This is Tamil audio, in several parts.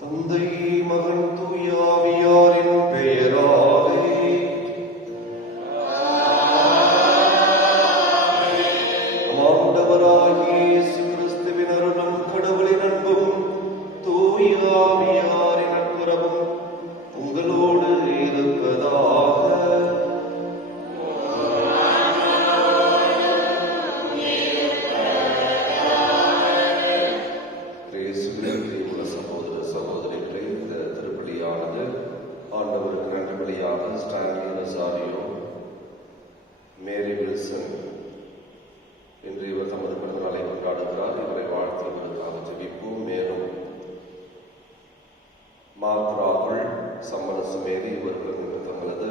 தந்தை மகன் தூய ஆவியாரின் பெயராலே ஆண்டவராகிய இயேசு கிறிஸ்துவின் அருளும் கடவுளின் அன்பும் தூய ஆவியாரின் நட்புறவும் உங்களோடு இருப்பதாக. ஆண்டவருக்கு நன்றபலியாக ஸ்டான்லி ரொசாரியோ, மேரி வில்சன் இன்று இவர் தமது பிறந்த நாளை கொண்டாடுகிறார். இவரை வாழ்த்து இவருக்காக ஜெபிப்போம். மேலும் மார்க் ராகுல், சம்மன சுமேரி இவர்கள் இன்று தங்களது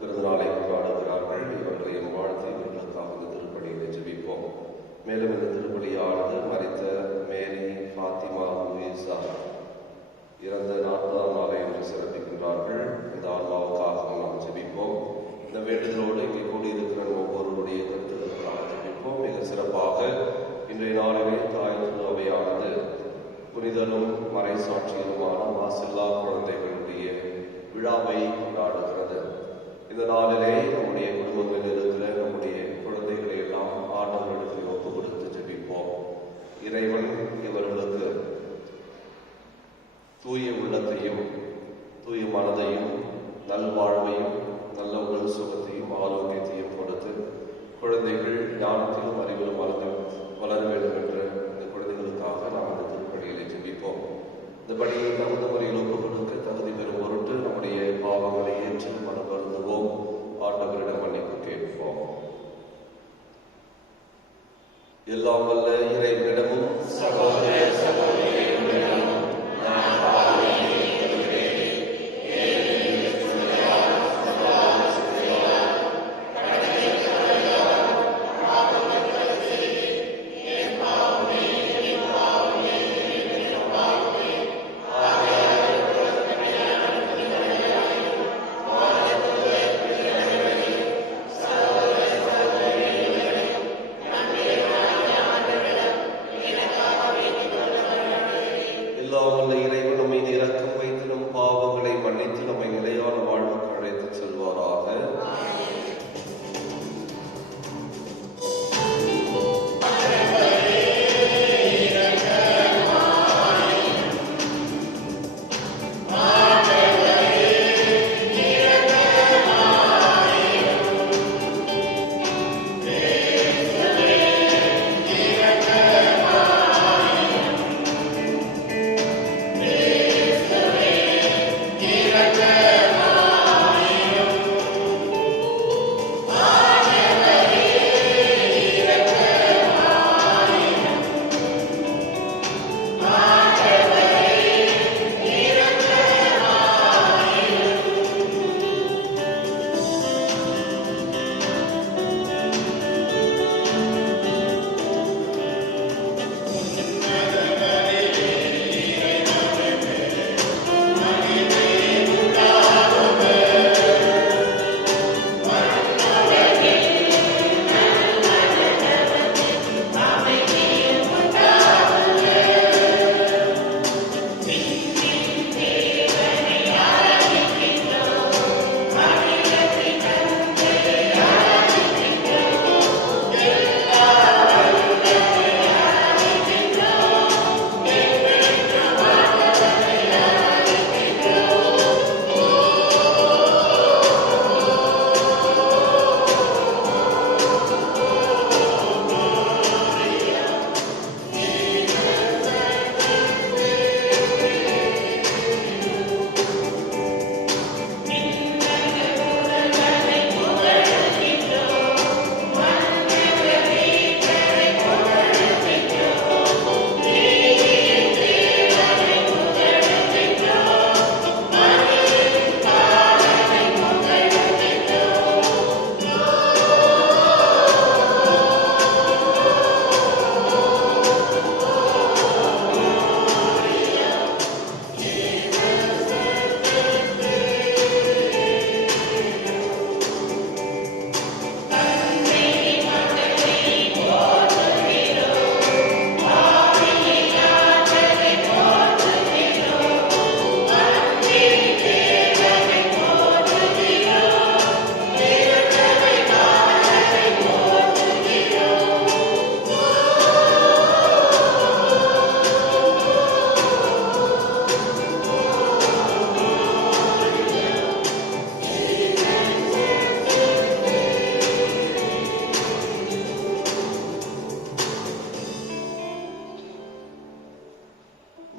பிறந்த நாளை கொண்டாடுகிறார்கள். இவர்களையும் வாழ்த்து இவர்களுக்காக இந்த திருப்பலியை ஜெபிப்போம். மேலும் இந்த திருப்பலியானது மரித்த மேரி ஃபாத்திமா லூயிசா இறந்த 40ஆம் நாளை என்று சிறப்பிக்கின்றார்கள். இந்த ஆன்மாவுக்காகவும் நாம் ஜெபிப்போம். இந்த வேண்டுதலோடு இங்கே கூடியிருக்கிற ஒவ்வொருவருடைய கருத்துக்களுக்காக ஜெபிப்போம். மிக சிறப்பாக இன்றைய நாளிலே தாய் அவையானது புனிதலும் மறைசாட்சியலுமான மாசில்லா குழந்தைகளுடைய விழாவை கொண்டாடுகிறது. இந்த நாளிலே நம்முடைய குடும்பங்களில் இருக்கிற நம்முடைய குழந்தைகளை எல்லாம் ஆண்டவர்களுக்கு ஒப்பு கொடுத்து ஜெபிப்போம். இறைவன் இவர்களுக்கு தூய உள்ளத்தையும் தூய மனதையும் நல்வாழ்வையும் நல்ல உடல் சுகத்தையும் ஆரோக்கியத்தையும் கொடுத்து குழந்தைகள் ஞானத்திலும் அறிவிலும் வளர வேண்டும் என்ற இந்த குழந்தைகளுக்காக நாம் இந்த திருப்பணிகளை ஜெபிப்போம். இந்த பணியை தகுந்த முறையில் ஒப்புக் கொடுக்க தகுதி பெறும் பொருட்டு நம்முடைய பாவங்களை ஏற்று மனம் வருந்துவோம். ஆண்டவரிடம் மன்னிப்பு கேட்போம். எல்லாம் வல்ல இறைவனிடமும் சகோதர சகோதரிகளிடமும்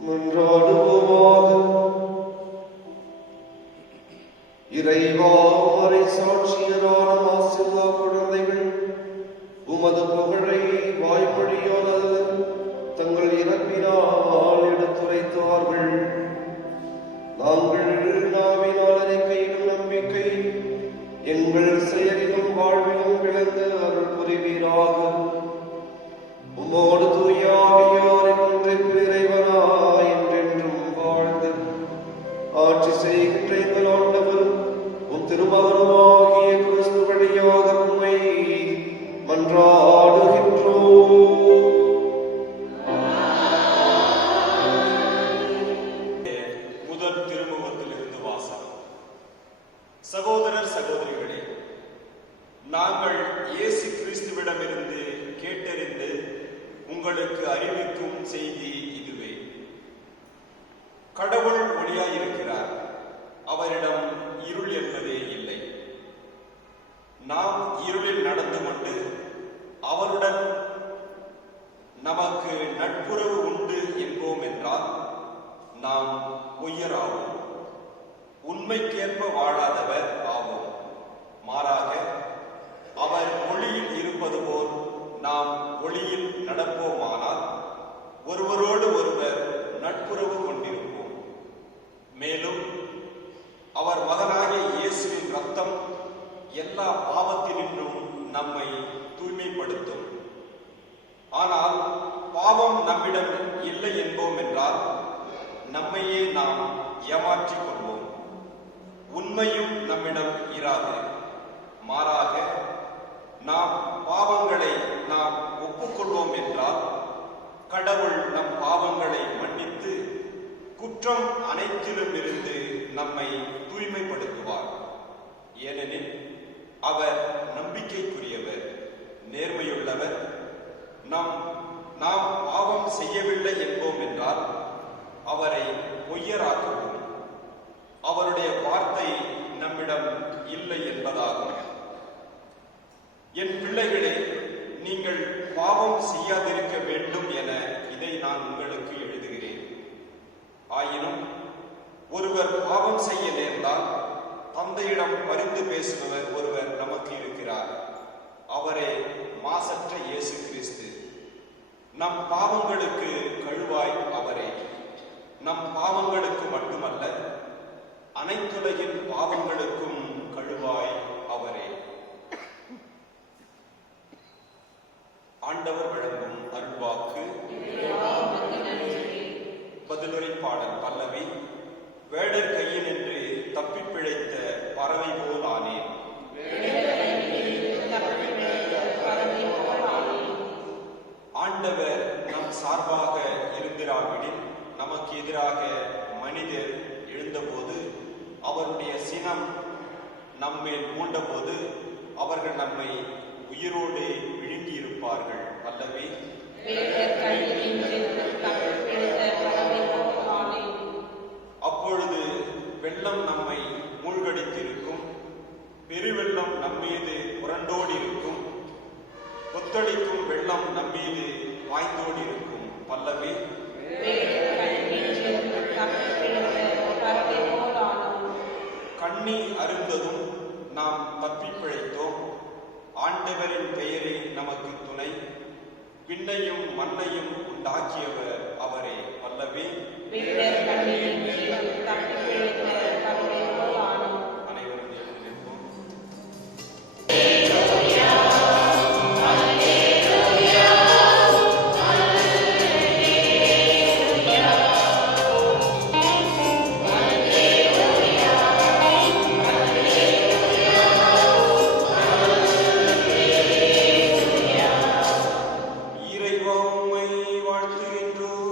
மன்றாடுவோமாக. இறைவா, சாட்சியரான மாசில்லா குழந்தைகள் உமது புகழை வாய்மொழியால் அல்ல தங்கள் இறப்பினால் எடுத்துரைத்தார்கள். நாங்கள் நாவினால் அறிக்கையிடும் நம்பிக்கை எங்கள் செயலிலும் வாழ்விலும் விளந்து அருள் புரிவீராக. உம்மோடு தூய ஆவியாரின் ஒன்றிற்கு இறைவனாய் என்றென்றும் வாழ்ந்து ஆட்சி செய்கின்ற எங்கள் ஆண்டவரும் உம் திருமகனுமாகிய கிறிஸ்து வழியாக உம்மை மன்றாடுகின்றோம். முதல் திருமுகத்திலிருந்து வாசகம். சகோதரர் சகோதரிகளே, நாங்கள் இயேசு கிறிஸ்துவிடமிருந்து கேட்டறிந்து உங்களுக்கு அறிவிக்கும் செய்தி இதுவே. கடவுள் ஒளியாயிருக்கிறார், அவரிடம் இருள் என்பதே இல்லை. நாம் இருளில் நடந்து கொண்டு அவருடன் நமக்கு நட்புறவு உண்டு என்போம் என்றால் நாம் பொய்யராவோம், உண்மைக்கேற்ப வாழாதவர் ஆவோம். மாறாக அவர் ஒளியில் இருப்பது போல் நாம் ஒளியில் நடப்போமானால் ஒருவரோடு ஒருவர் நட்புறவு கொண்டிருப்போம். மேலும் அவர் மகனாகிய இயேசுவின் இரத்தம் எல்லா பாவத்தினின்றும் நம்மை தூய்மைப்படுத்தும். ஆனால் பாவம் நம்மிடம் இல்லை என்போம் என்றால் நம்மையே நாம் ஏமாற்றிக் கொள்வோம், உண்மையும் நம்மிடம் இராது. மாறாக நாம் பாவங்களை நாம் ஒப்புக்கொள்வோம் என்றால் கடவுள் நம் பாவங்களை மன்னித்து குற்றம் அனைத்திலும் இருந்து நம்மை தூய்மைப்படுத்துவார். ஏனெனில் அவர் நம்பிக்கைக்குரியவர், நேர்மையுள்ளவர். நாம் பாவம் செய்யவில்லை என்போம் என்றால் அவரை பொய்யராக்குவோம், அவருடைய வார்த்தை நம்மிடம் இல்லை என்பதாகும். என் பிள்ளைகளே, நீங்கள் பாவம் செய்யாதிருக்க வேண்டும் என இதை நான் உங்களுக்கு எழுதுகிறேன். ஆயினும் ஒருவர் பாவம் செய்ய நேர்ந்தால் தந்தையிடம் பரிந்து பேசுபவர் ஒருவர் நமக்கு இருக்கிறார். அவரே மாசற்ற இயேசு கிறிஸ்து. நம் பாவங்களுக்கு கழுவாய் அவரே. நம் பாவங்களுக்கு மட்டுமல்ல, அனைத்துலகின் பாவங்களுக்கும் கழுவாய் அவரே. ஆண்டவர் வழங்கும் அருள்வாக்கு. பதிலுரை பாடல் பல்லவி. வேடர் கையில் நின்று தப்பி பிழைத்த பறவை போல் ஆனேன். ஆண்டவர் நம் சார்பாக இருந்திராவிடில் நமக்கு எதிராக மனிதர் எழுந்தபோது, அவருடைய சினம் நம்மேல் மூண்டபோது அவர்கள் நம்மை உயிரோடு விழுங்கி இருப்பார்கள் அல்லவே. அப்பொழுது வெள்ளம் நம்மை மூழ்கடித்திருக்கும், பெருவெள்ளம் நம்மீது புரண்டோடி இருக்கும், கொத்தளிக்கும் வெள்ளம் நம்மீது பாய்ந்தோடி இருக்கும். பல்லவி. கண்ணி அருந்ததும் நாம் தப்பி பிழைத்தோம், ஆண்டவரின் பெயரே நமக்கு துணை, விண்ணையும் மண்ணையும் உண்டாக்கியவர் அவரே. பல்லவி. அனைவரும் எழுந்து நிற்போம். இறைவா, உம்மை வாழ்த்துகின்றோம்.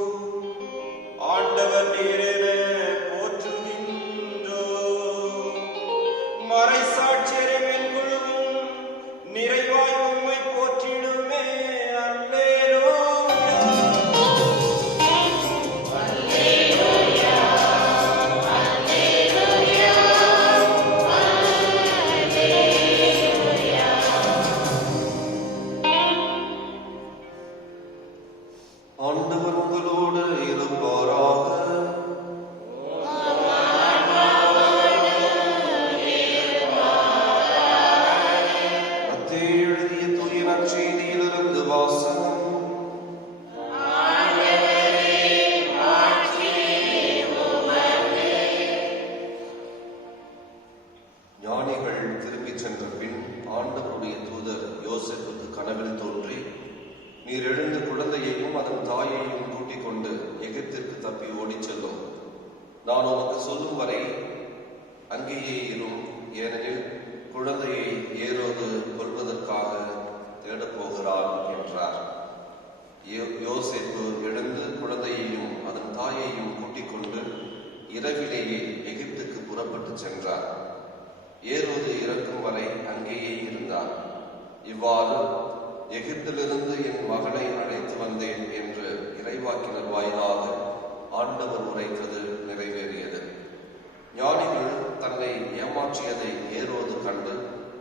தப்பி ஓடிச் செல்லும். நான் உனக்கு சொல்லும் வரை அங்கேயே இரும், ஏனெனில் குழந்தையை ஏரோது கொல்வதற்காக தேடப் போகிறான் என்றார். யோசேப்பு எழுந்து குழந்தையையும் அதன் தாயையும் கூட்டிக் கொண்டு இரவிலேயே எகிப்துக்கு புறப்பட்டு சென்றார். ஏரோது இறக்கும் வரை அங்கேயே இருந்தார். இவ்வாறு எகிப்திலிருந்து என் மகனை அழைத்து வந்தேன் என்று இறைவாக்கினர் வாயிலாக ஆண்டவர் உரைத்தது நிறைவேறியது. ஞானிகள் தன்னை ஏமாற்றியதை ஏரோது கண்டு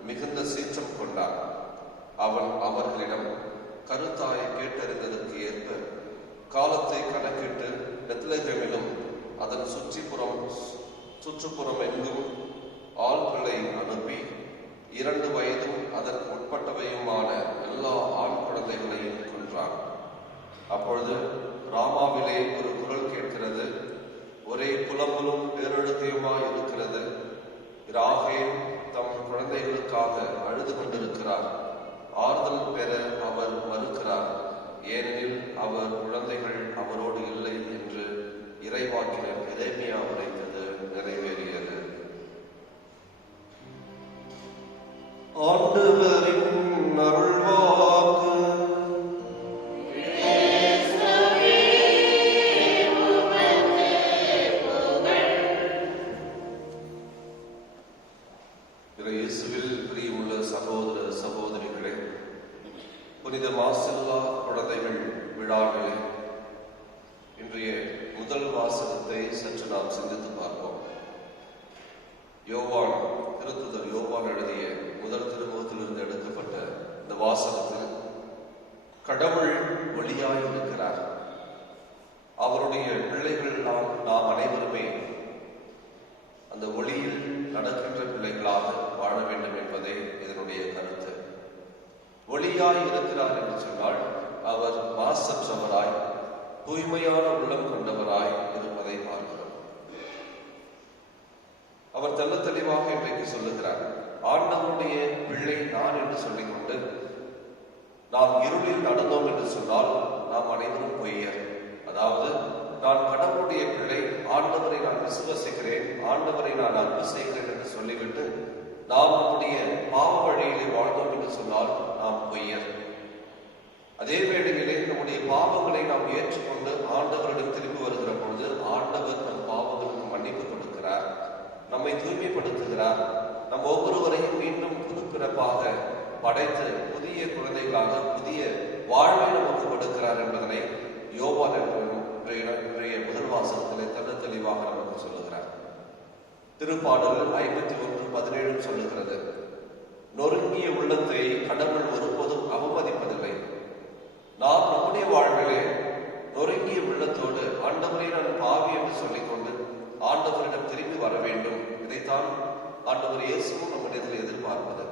மிகுந்த சீற்றம் கொண்டார். அவன் அவர்களிடம், கருத்தாயை கேட்டறிந்ததற்கு ஏற்ப காலத்தை கணக்கிட்டு பெத்லகேமிலும் அதன் சுற்றுப்புறம் எங்கும் ஆள்களை அனுப்பி 2 வயதும் அதற்கு உட்பட்டவையுமான எல்லா ஆண் குழந்தைகளையும் கொன்றான். அப்பொழுது ராமாவிலே ஒரு குரல் கேட்கிறது, ஒரே புலம்பலும் பேரழுகையுமாய் இருக்கிறது. ராகேல் தம் குழந்தைகளுக்காக அழுது கொண்டிருக்கிறார். ஆறுதல் பெற அவர் மறுக்கிறார், ஏனெனில் அவர் குழந்தைகள் அவரோடு இல்லை என்று இறைவாக்கினர் எரேமியா உரைத்தது நிறைவேறியது. ஆண்டவரின் அருள்வாக்கு. இயேசுவில் பிரியமுள்ள சகோதர சகோதரிகளே, புனித மாசில்லா குழந்தைகள் விழாவிலே இன்றைய முதல் வாசகத்தை சற்று நாம் சிந்தித்து பார்ப்போம். திருத்துதர் யோவான் எழுதிய முதல் திருமுகத்திலிருந்து எடுக்கப்பட்ட இந்த வாசகத்தில் கடவுள் ஒளியாய் இருக்கிறார். அவருடைய பிள்ளைகள் நாம் அனைவருமே அந்த ஒளியில் நடக்கின்ற பிள்ளைகளாக வாழ வேண்டும் என்பதே இதனுடைய கருத்து. ஒளியாய் இருக்கிறார் என்று சொன்னால் அவர் மாசற்றவராய் தூய்மையான உள்ளம் கொண்டவராய் இருப்பதை பார்க்கிறோம். அவர் தெள்ள தெளிவாக இன்றைக்கு சொல்லுகிறார், ஆண்டவருடைய பிள்ளை நான் என்று சொல்லிக்கொண்டு நாம் இருளில் நடந்தோம் என்று சொன்னால் நாம் அனைவரும் பொய்யர். அதாவது நான் கடவுளுடைய பிள்ளை, ஆண்டவரை நான் விசுவசிக்கிறேன், ஆண்டவரை நான் அன்பு செய்கிறேன் என்று சொல்லிவிட்டு நாம் நம்முடைய பாவ வழியிலே வாழ்ந்தோம் என்று சொன்னால் நாம் பொய்யர். அதே வேளையிலே நம்முடைய பாவங்களை நாம் ஏற்றுக்கொண்டு ஆண்டவரிடம் திரும்பி வருகிற பொழுது ஆண்டவர் நம் பாவங்களுக்கு மன்னிப்பு கொடுக்கிறார், நம்மை தூய்மைப்படுத்துகிறார், நம் ஒவ்வொருவரையும் மீண்டும் புது பிறப்பாக படைத்து புதிய குழந்தைகளாக புதிய வாழ்வை நமக்கு கொடுக்கிறார் என்பதனை யோவான் இன்றைய முதல் வாசகத்திலே தெள்ள தெளிவாக நமக்கு சொல்லுகிறார். திருப்பாடல் 51:17 சொல்லுகிறது, நொறுங்கிய உள்ளத்தை கடவுள் ஒருபோதும் அவமதிப்பதில்லை. நாம் நம்முடைய வாழ்விலே நொறுங்கிய உள்ளத்தோடு ஆண்டவரை நான் பாவி என்று சொல்லிக்கொண்டு ஆண்டவரிடம் திரும்பி வர வேண்டும். இதைத்தான் ஆண்டவர் இயேசுவும் நம்மிடத்தில் எதிர்பார்ப்பது.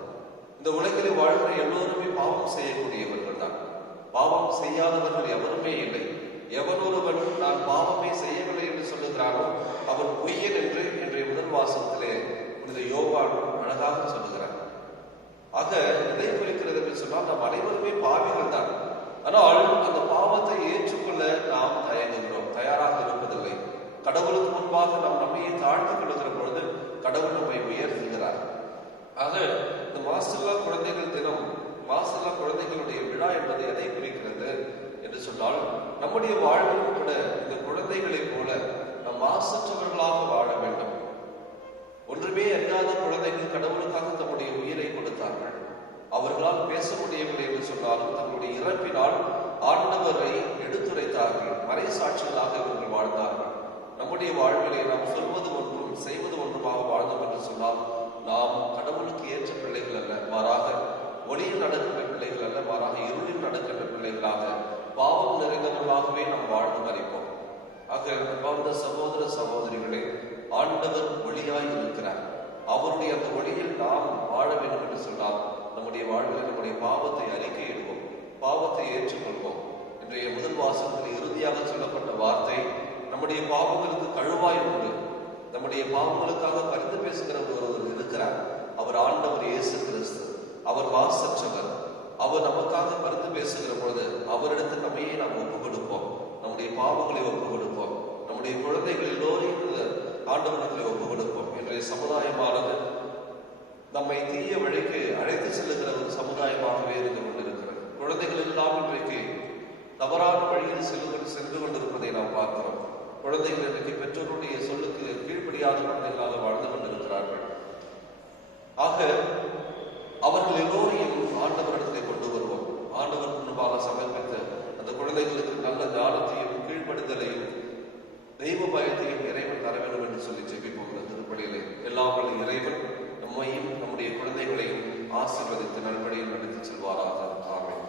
இந்த உலகிலே வாழ்கிற எல்லோருமே பாவம் செய்யக்கூடியவர்கள் தான். பாவம் செய்யாதவர்கள் எவருமே இல்லை. எவனொருவன் நான் பாவமே செய்யவில்லை என்று சொல்லுகிறானோ அவன் பொய்யன் என்று இன்றைய முதல் வாசகத்திலே புனித யோவான் அழகாக சொல்லுகிறார். ஆக எதை குறிக்கிறது என்று சொன்னால் நாம் அனைவருமே பாவிகள் தான். ஆனால் அந்த பாவத்தை ஏற்றுக்கொள்ள நாம் தயங்குகிறோம், தயாராக இருப்பதில்லை. கடவுளுக்கு முன்பாக நாம் நம்மையை தாழ்ந்து கொள்ளுகிற பொழுது கடவுள் நம்மை உயர்த்துகிறார். ஆக இந்த மாசில்லா குழந்தைகள் தினம், மாசில்லா குழந்தைகளுடைய விழா என்பது எதை குறிக்கிறது என்று சொன்னால், நம்முடைய வாழ்விலும் கூட இந்த குழந்தைகளைப் போல நாம் மாசற்றவர்களாக வாழ வேண்டும். ஒன்றுமே அறியாத குழந்தைகள் கடவுளுக்காக தம்முடைய உயிரை கொடுத்தார்கள். அவர்களால் பேச முடியவில்லை என்று சொன்னாலும் தங்களுடைய இறப்பினால் ஆண்டவரை எடுத்துரைத்தார்கள். மறைசாட்சிகளாக இவர்கள் வாழ்ந்தார்கள். நம்முடைய வாழ்விலே நாம் சொல்வது ஒன்றும் செய்வது ஒன்றுமாக வாழ்ந்தோம் என்று சொன்னால் நாம் கடவுளுக்கு ஏற்ற பிள்ளைகள் அல்ல, மாறாக ஒளியில் நடக்கின்ற பிள்ளைகள் அல்ல, மாறாக இருளில் நடக்கின்ற பிள்ளைகளாக பாவம் நிறைந்தவர்களாகவே நாம் வாழ்ந்து மறைப்போம். ஆக வாழ்ந்த சகோதர சகோதரிகளே, ஆண்டவர் ஒளியாய் இருக்கிறார். அவருடைய அந்த ஒளியில் நாம் வாழ வேண்டும் என்று சொன்னால் நம்முடைய வாழ்வில் நம்முடைய பாவத்தை அறிக்கையிடுவோம், பாவத்தை ஏற்றுக்கொள்வோம். இன்றைய முதல் வாசகத்தில் இறுதியாக சொல்லப்பட்ட வார்த்தை, நம்முடைய பாவங்களுக்கு கழுவாய் உண்டு. நம்முடைய பாவங்களுக்காக பரிந்து பேசுகிற ஒருவர் இருக்கிறார். அவர் ஆண்டவர் இயேசு கிறிஸ்து. அவர் மாசற்றவர். அவர் நமக்காக பரிந்து பேசுகிற பொழுது அவரிடத்தில் நம்மையே நாம் ஒப்புக் கொடுப்போம், நம்முடைய பாவங்களை ஒப்புக் கொடுப்போம், சமுதாயமானது நம்மை தீய வழிக்கு அழைத்து செல்லுகிற ஒரு சமுதாயமாகவே இருந்து கொண்டிருக்கிறது. குழந்தைகள் எல்லாம் இன்றைக்கு தவறான வழியில் சென்று கொண்டிருப்பதை நாம் பார்க்கிறோம். குழந்தைகள் இன்றைக்கு பெற்றோருடைய சொல்லுக்கு கீழ்ப்படியாத குழந்தைகளாக வாழ்ந்து கொண்டிருக்கிறார்கள். ஆக அவர்கள் எல்லோரையும் ஆண்டவரிடத்தை கொண்டு வருவோம். ஆண்டவர் முன்பாக சமர்ப்பித்து அந்த குழந்தைகளுக்கு நல்ல ஞானத்தையும் கீழ்ப்படுதலையும் தெய்வ பயத்தையும் இறைவன் தர வேண்டும் என்று சொல்லி ஜெபிப்போகிற திருப்பலியிலே எல்லாம் வல்ல இறைவன் நம்மையும் நம்முடைய குழந்தைகளையும் ஆசீர்வதித்து நல்வழியில் நடத்தி செல்வாராக. ஆமென்.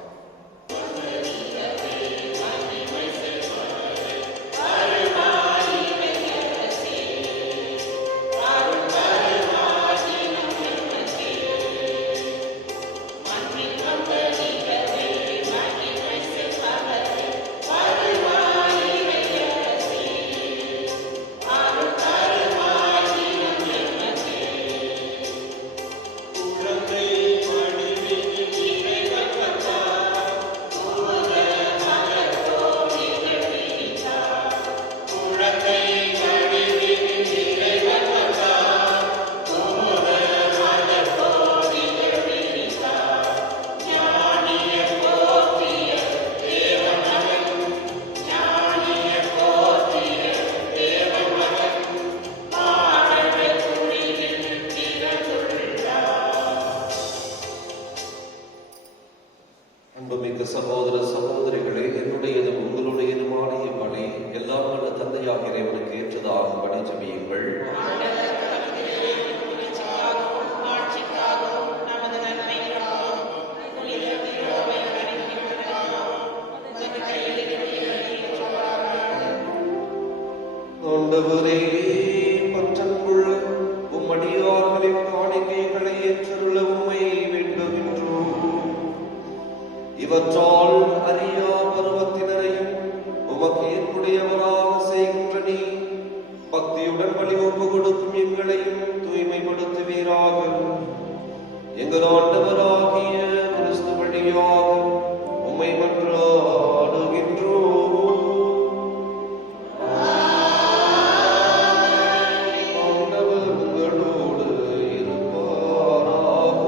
அன்புமிக்க சகோதர சகோதரிகளே, என்னுடையதும் உங்களுடையதுமான இவ்வழி எல்லாம் வல்ல தந்தையாக இறைவனுக்கு ஏற்றதாகும்படி ஜெபியுங்கள். ஆண்டவரே, பற்றன்புள்ள உம்மடியார்களின் காணிக்கைகளை ஏற்றுள்ள உம்மை வேண்டுகின்றோம். இவற்றால் அறியா பருவத்தினரையும் உமக்கு ஏற்புடையவராக செய்கின்ற நீ பக்தியுடன் வழி ஒப்பு கொடுக்கும் எங்களையும் தூய்மைப்படுத்துவீராக. எங்கள் ஆண்டவராகிய கிறிஸ்து வழியாக உம்மை மன்றாடுகின்றோம். ஆண்டவர் உங்களோடு இருப்பாராக.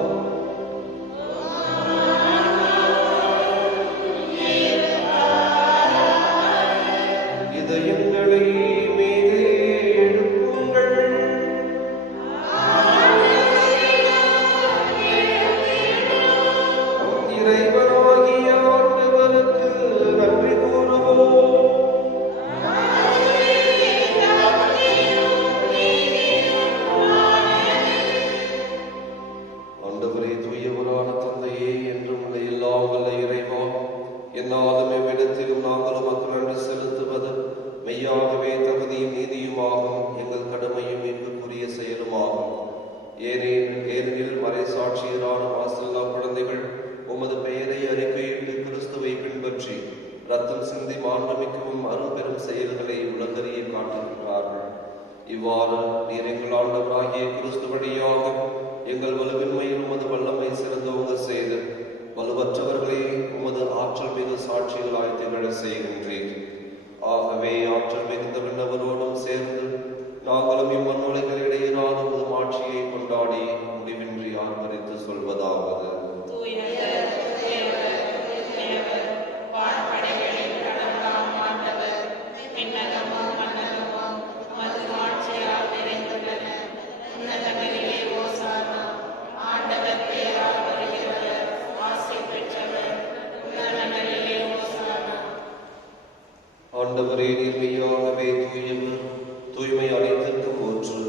இதயங்களை மேலே எழுப்புங்கள். இறைவனாகிய ஆண்டவருக்கு நன்றி கூறுவோம். ஆண்டவரே, தூயவரான தந்தையே, என்றும் உள்ள எல்லாம் வல்ல இறைவா, என்னாலும் எவ்விடத்திலும் நாங்கள் உமக்கு நன்றி செலுத்துவது மெய்யாகவே தகுதியும் நீதியுமாகும், எங்கள் கடமையும் மீட்புக்குரிய செயலுமாகும். ஏனெனில் மறை சாட்சியரான மாசல்லா குழந்தைகள் உமது பெயரை அறிக்கையிட்டு கிறிஸ்துவை பின்பற்றி ரத்தம் சிந்தி மாண்புமிக்கவும் அரும்பெரும் செயல்களை உலகறிய காட்டுகிறார்கள். இவ்வாறு நீர் எங்கள் ஆண்டவராகிய கிறிஸ்து வழியாக எங்கள் வலுவின்மையில் உமது வல்லமை சிறந்தவங்க செய்து வலுவற்றவர்களை உமது ஆற்றல் மிகு சாட்சிகளாய் திகழ செய்கின்றேன். ஆகவே ஆற்றல் மிகுந்த விண்ணவரோடும் சேர்ந்து நாங்களும் இம்மண்ணுலகில் இடையிலான உமது ஆட்சியை கொண்டாடி முடிவின்றி ஆர்ப்பரித்து சொல்வதாவது: ஆண்டவரே, நீர்மையாகவே தூயவர், தூய்மை அனைத்திற்கும் ஊற்று.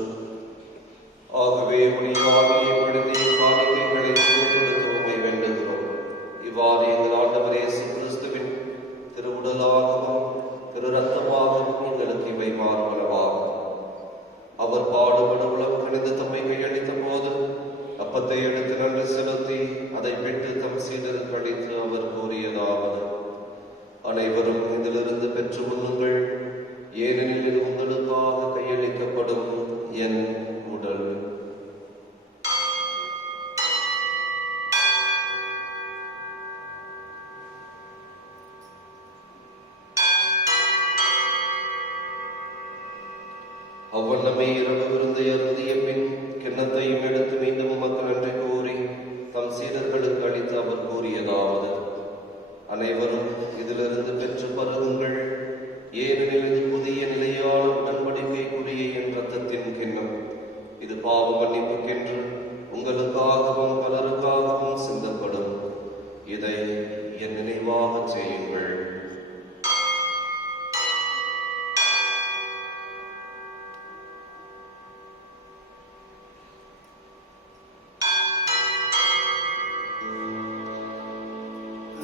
ஆகவே உடைய ஆவியை பொழுதே காணிக்கைகளை தூய்மைப்படுத்த உம்மை வேண்டுகிறோம். இவ்வாறு எங்கள் ஆண்டவர் இயேசு கிறிஸ்துவின் திருவுடலாகவும் திரு ரத்தமாகவும் எங்களுக்கு இவை மாறுபலவாகும். அவர் பாடுபட உலகம் கணிந்து தம்மை கையளித்த போது அப்பத்தை எடுத்து நன்றி செலுத்தி அதை விட்டு தம் சீடருக்கு அளித்து அவர் கூறியதாவது: அனைவரும் இதிலிருந்து பெற்று உண்ணுங்கள், ஏனெனில் இது உங்களுக்காக கையளிக்கப்படும் என் உடல். அவ்வண்ணமே இரவு விருந்தை அருந்திய பின் கிண்ணத்தையும் எடுத்து மீண்டும் உமக்கு நன்றி கூறி தம் சீடர்களுக்கு அளித்து அவர் கூறியதாவது: அனைவரும் இதிலிருந்து பெற்று பருகுங்கள். ஏனெனில் இது புதிய நிலையான உடன்படிக்கைக்குரிய என் இரத்தத்தின் கிண்ணம். இது பாவ மன்னிப்புக்கென்று உங்களுக்காகவும் பலருக்காகவும் சிந்தப்படும். இதை என் நினைவாக செய்யுங்கள்.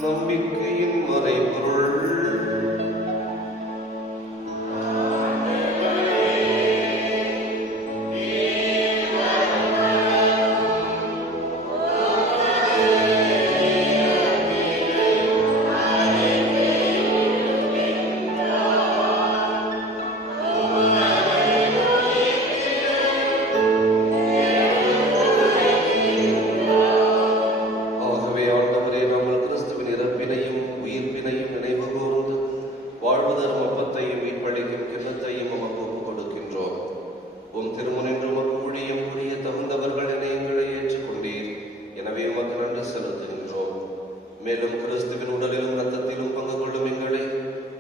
நம்பிக்கையின் மறைபொருள். மேலும் கிறிஸ்துவின் உடலிலும் இரத்தத்திலும் பங்கு கொள்ளும் எங்களை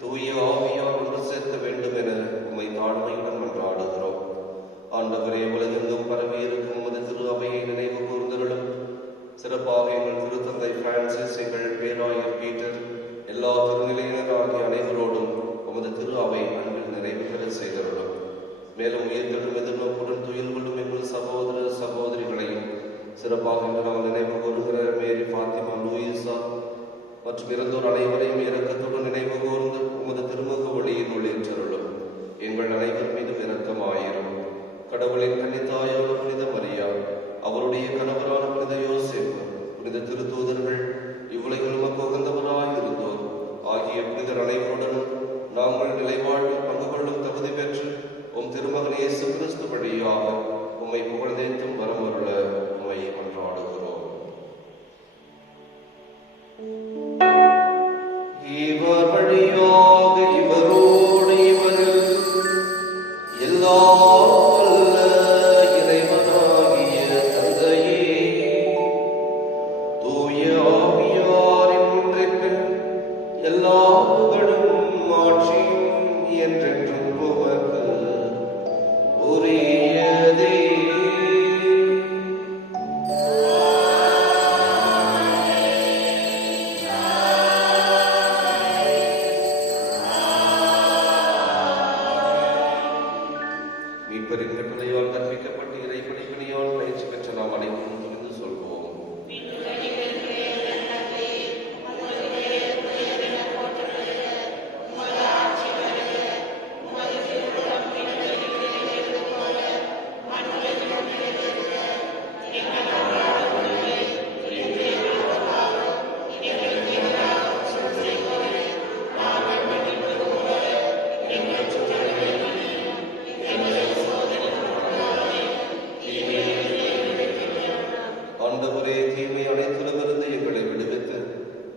தூய ஆவியால் ஒன்று சேர்க்க வேண்டும் என உம்மை தாழ்மையுடன் மன்றாடுகிறோம். ஆண்டவரே, உலகெங்கும் பரவி இருக்கும் உமது திரு அவையை நினைவு கூர்ந்தருளும். சிறப்பாக எங்கள் திருத்தந்தை பிரான்சிஸ், எங்கள் பேராயர் பீட்டர், எல்லா திருநிலையினராகிய அனைவரோடும் உமது திரு அவை அன்பில் நிறைவுகளை செய்தருளும். மேலும் உயிர்த்தெழும் எதிர்நோக்குடன் துயில் கொள்ளும் எங்கள் சகோதர சகோதரிகளையும், சிறப்பாக நாம் நினைவு கூறுகிற மேரி, பாத்திமா, லூயிசா மற்றும் இறந்தோர் அனைவரையும் இரக்கத்துடன் நினைவு கூர்ந்து உமது திருமுக ஒளியின் ஒளியற்றருளும். எங்கள் அனைவர் மீதும் இரக்கமாயிரும். கடவுளின் கன்னித்தாயான புனித மரியா, அவருடைய கணவரான புனித யோசேப்பு, புனித திருத்தூதர்கள், இவ்வுலகில் உமக்கு உகந்தவராயிருந்தோர் ஆகிய புனிதர் அனைவருடனும் நாங்கள் நிலைவாழ்வில் பங்கு கொள்ளும் தகுதி பெற்று உம் திருமகன் இயேசு கிறிஸ்து வழியாக உம்மை புகழ்ந்தேத்தும் வரமருள உம்மை மன்றாடுகிறோம். இவர் வழியாக இவரோடு இவரில் எல்லாம் வல்ல இறைவனாகிய தந்தையே, தூய ஆவியாரின் ஒன்றிப்பில் எல்லா புகழும் ஆட்சியும் என்றென்றும் உமக்கு உரியதே. மீட்பரின் கட்டளையால் கற்பிக்கப்பட்டு இறைப்பணியால் பயிற்சி பெற்ற நாம் அனைவரும் துணிந்து சொல்வோம். ஆண்டவரே, தீமை அனைத்திலுமிருந்து எங்களை விடுவித்து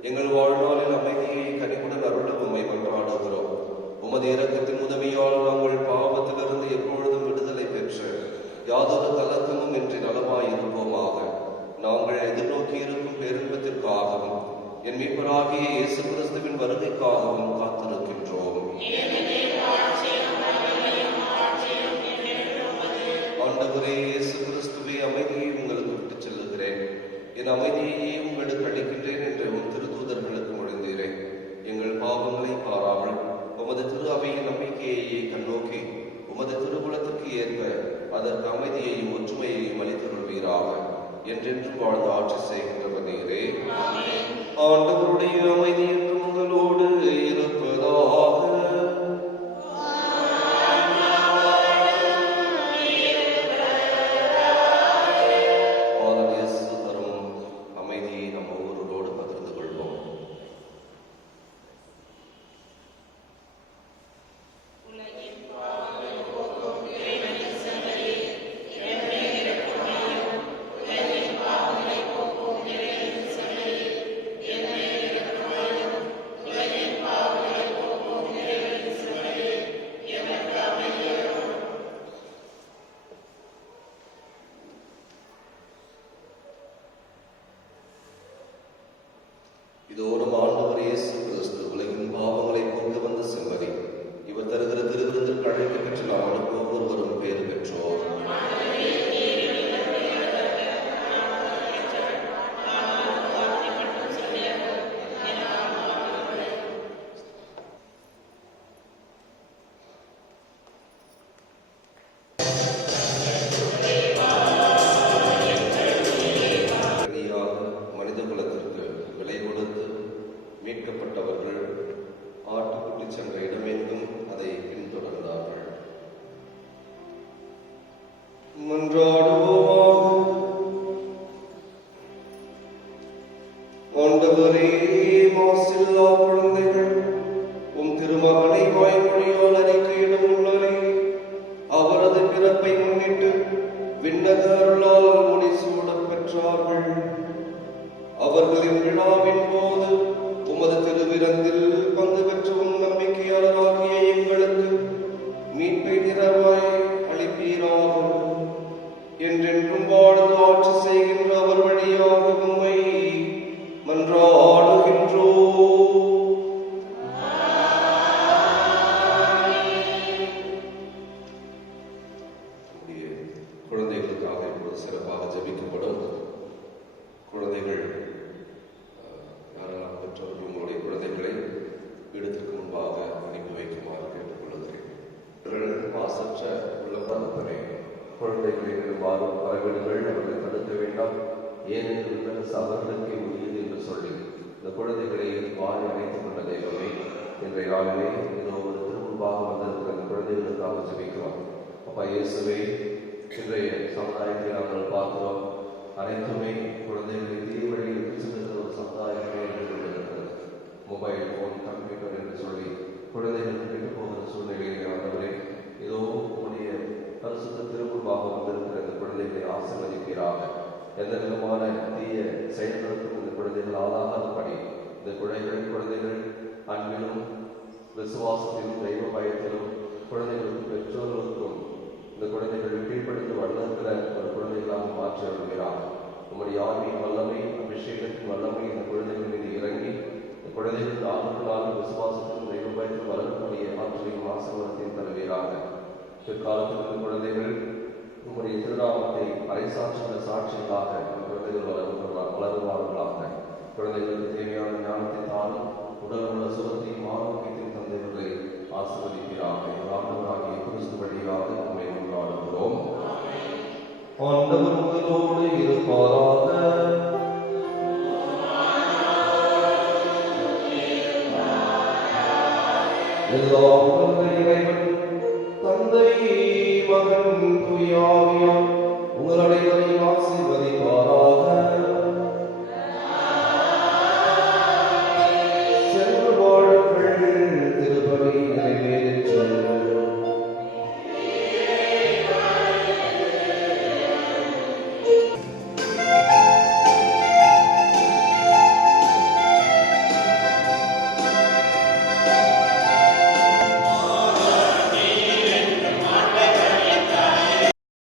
எங்கள் வாழ்நாளில் அமைதியை கனிவுடன் அருள உம்மை மன்றாடுகிறோம். உமது இரக்கத்தின் உதவியால் நாங்கள் பாவத்திலிருந்து எப்பொழுதும் விடுதலை பெற்று யாதொரு கலக்கமும் இன்றி நலமாயிருப்போமாக. நாங்கள் எதிர்நோக்கி இருக்கும் பேரின்பத்திற்காகவும் என் மீட்பராகிய இயேசு கிறிஸ்துவின் வருகைக்காகவும் காத்திருக்கின்றோம். ஆண்டவரே இயேசு கிறிஸ்துவே, அமைதியை உங்களுக்கு விட்டுச் செல்லுகிறேன், என் அமைதியையே உங்களுக்கு அளிக்கின்றேன் என்று உம் திருத்தூதர்களுக்கு மொழிந்தீரேன். எங்கள் பாவங்களை பாராமல் உமது திரு அவையின் நம்பிக்கையையே கண்ணோக்கி உமது திருக்குலத்திற்கு ஏற்ப அதற்கு அமைதியையும் ஒற்றுமையையும் அளித்தருள்வீராக. என்றென்றும் வாழ்ந்து ஆட்சி செய்கின்றவர் நீரே. ஆண்டவருடைய அமைதி என்றும் உங்களோடு இருப்பதாக. இயேசு கிறிஸ்து உலகின் பாவங்களை போக்க வந்த செம்மறி. இவர் தருகிற திருவிருந்திற்கு அழைக்க பெற்று நாம் அனுப்ப ஒவ்வொருவரும் பேறு பெற்றோர். மனித குலத்திற்கு விலை கொடுத்து மீட்கப்பட்டவர்கள் ஆட்டுக்குட்டி சென்ற இடமெங்கும் அதை பின்தொடர்ந்தார்கள். மன்றாடுவோமாக. ஆண்டவரே, மாசில்லா குழந்தைகள் உம் திருமகனை வாய்மொழியால் அறிக்கையிடும் உள்ளாரே, அவரது பிறப்பை முன்னிட்டு விண்ணக அருளால் முடிசூடப் பெற்றார்கள். அவர்களின் விழாவின் போது உமது திருவிருந்தில் பங்கு பெற்றவும் நம்பிக்கையாளராகிய எங்களுக்கு மீட்பை நிறைவாய் அளிப்பீராக. என்றென்றும் வாழ்ந்து ஆட்சி செய்கின்ற அவர் வழியாக உம்மை மன்றாடுகின்றோம். குழந்தைகளுக்காக இப்போது சிறப்பாக ஜெபிக்கப்படும். குழந்தைகள் யாரெல்லாம் பெற்றோர்கள் உங்களுடைய குழந்தைகளை வீடத்திற்கு முன்பாக அனுப்பி வைக்குமாறு கேட்டுக்கொள்கிறேன். மாசற்ற உள்ள பரம்பரை குழந்தைகளை வாரும் வரவிடுங்கள், அவர்களை தடுக்க வேண்டாம், ஏனென்று அவர்களுக்கே உரியது என்று சொல்லி இந்த குழந்தைகளை வாரி அணைத்துக் கொண்ட தெய்வமே, இன்றைய நாளிலே இதோ ஒரு திருமுன்பாக வந்திருக்கிற அந்த குழந்தைகளுக்காக ஜெபிக்கிறோம். அப்பா இயேசுவே, இன்றைய சமுதாயத்தை நாங்கள் பார்க்கிறோம், அனைத்துமே குழந்தைகளை தீர்வழியில் செல்லுகிற ஒரு சமுதாயமே இருக்கிறது. மொபைல் போன், கம்ப்யூட்டர் என்று சொல்லி குழந்தைகள் கெட்டு போகிற சூழ்நிலையை ஆண்டவரே, ஏதோ உங்களுடைய பரிசுத்த திருமுன்பாக வந்திருக்கிற இந்த குழந்தைகளை ஆசீர்வதிப்பீராக. எந்த விதமான தீய செயல்களுக்கும் இந்த குழந்தைகள் ஆளாகாதபடி இந்த குழந்தைகள் அன்பிலும் விசுவாசத்திலும் தெய்வ பயத்திலும் குழந்தைகளுக்கும் பெற்றோர்களுக்கும் இந்த குழந்தைகளை கீழ்ப்படுத்தி வளர்க்கிற ஒரு குழந்தைகளாக மாற்றி வருகிறார். உங்களுடைய ஆவியின் வல்லமை, அபிஷேகத்தின் வல்லமை இந்த குழந்தைகள் மீது இறங்கி இந்த குழந்தைகள் ஆண்டுகளாக விசுவாசத்திலும் தெய்வ பயத்தில் வளரக்கூடிய ஆற்றலையும் ஆசீர்வாதத்தையும் தருவீராக. பிற்காலத்தில் இந்த குழந்தைகள் உங்களுடைய திருநாமத்தை பறைசாற்றுகிற சாட்சிகளாக இந்த குழந்தைகள் வளருவார்களாக. குழந்தைகளுக்கு தேவையான ஞானத்தை தானும் உடல் உள்ள சுகத்தையும் ஆரோக்கியத்தையும் தந்தைகளை ஆசீர்வதிக்கிறாக. ஆண்டவராகிய கிறிஸ்து வழியாக நம்மை கொண்டாடுகிறோம். ஆண்டவர் உங்களோடு இருப்பாராக. எல்லாம் வல்ல இறைவன் தந்தை, மகன், தூய ஆவியார் உங்கள் அனைவரையும் ஆசீர்வதிப்பாராக.